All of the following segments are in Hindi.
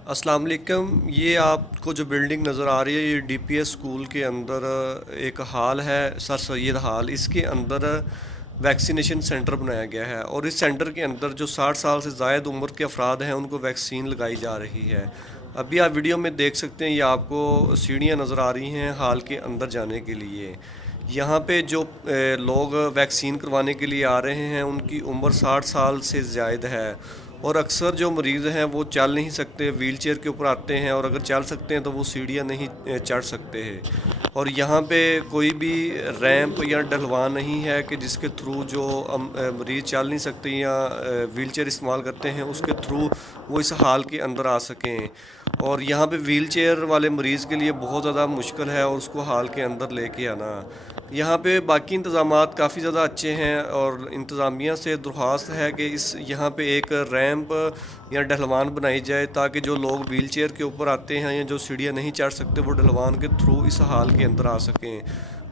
अस्सलाम वालेकुम। ये आपको जो बिल्डिंग नज़र आ रही है ये डीपीएस स्कूल के अंदर एक हाल है, सर सैयद हाल। इसके अंदर वैक्सीनेशन सेंटर बनाया गया है और इस सेंटर के अंदर जो 60 साल से ज़ायद उम्र के अफराद हैं उनको वैक्सीन लगाई जा रही है। अभी आप वीडियो में देख सकते हैं, ये आपको सीढ़ियाँ नज़र आ रही हैं हाल के अंदर जाने के लिए। यहाँ पे जो लोग वैक्सीन करवाने के लिए आ रहे हैं उनकी उम्र 60 साल से ज़ायद है और अक्सर जो मरीज़ हैं वो चल नहीं सकते, व्हीलचेयर के ऊपर आते हैं और अगर चल सकते हैं तो वो सीढ़ियाँ नहीं चढ़ सकते हैं। और यहाँ पे कोई भी रैंप या ढलवान नहीं है कि जिसके थ्रू जो मरीज़ चल नहीं सकते या व्हीलचेयर इस्तेमाल करते हैं उसके थ्रू वो इस हाल के अंदर आ सकें। और यहाँ पे व्हीलचेयर वाले मरीज़ के लिए बहुत ज़्यादा मुश्किल है और उसको हाल के अंदर लेके आना। यहाँ पे बाकी इंतज़ामात काफ़ी ज़्यादा अच्छे हैं और इंतज़ामिया से दरख्वास्त है कि इस यहाँ पे एक रैंप या ढलवान बनाई जाए ताकि जो लोग व्हीलचेयर के ऊपर आते हैं या जो सीढ़ियाँ नहीं चढ़ सकते वो ढलवान के थ्रू इस हाल के अंदर आ सकें।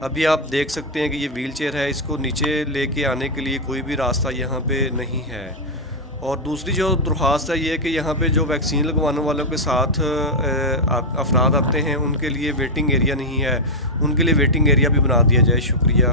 अभी आप देख सकते हैं कि ये व्हीलचेयर है, इसको नीचे लेके आने के लिए कोई भी रास्ता यहाँ पे नहीं है। और दूसरी जो दरख्वास्त है ये कि यहाँ पे जो वैक्सीन लगवाने वालों के साथ अफराद आते हैं उनके लिए वेटिंग एरिया नहीं है, उनके लिए वेटिंग एरिया भी बना दिया जाए। शुक्रिया।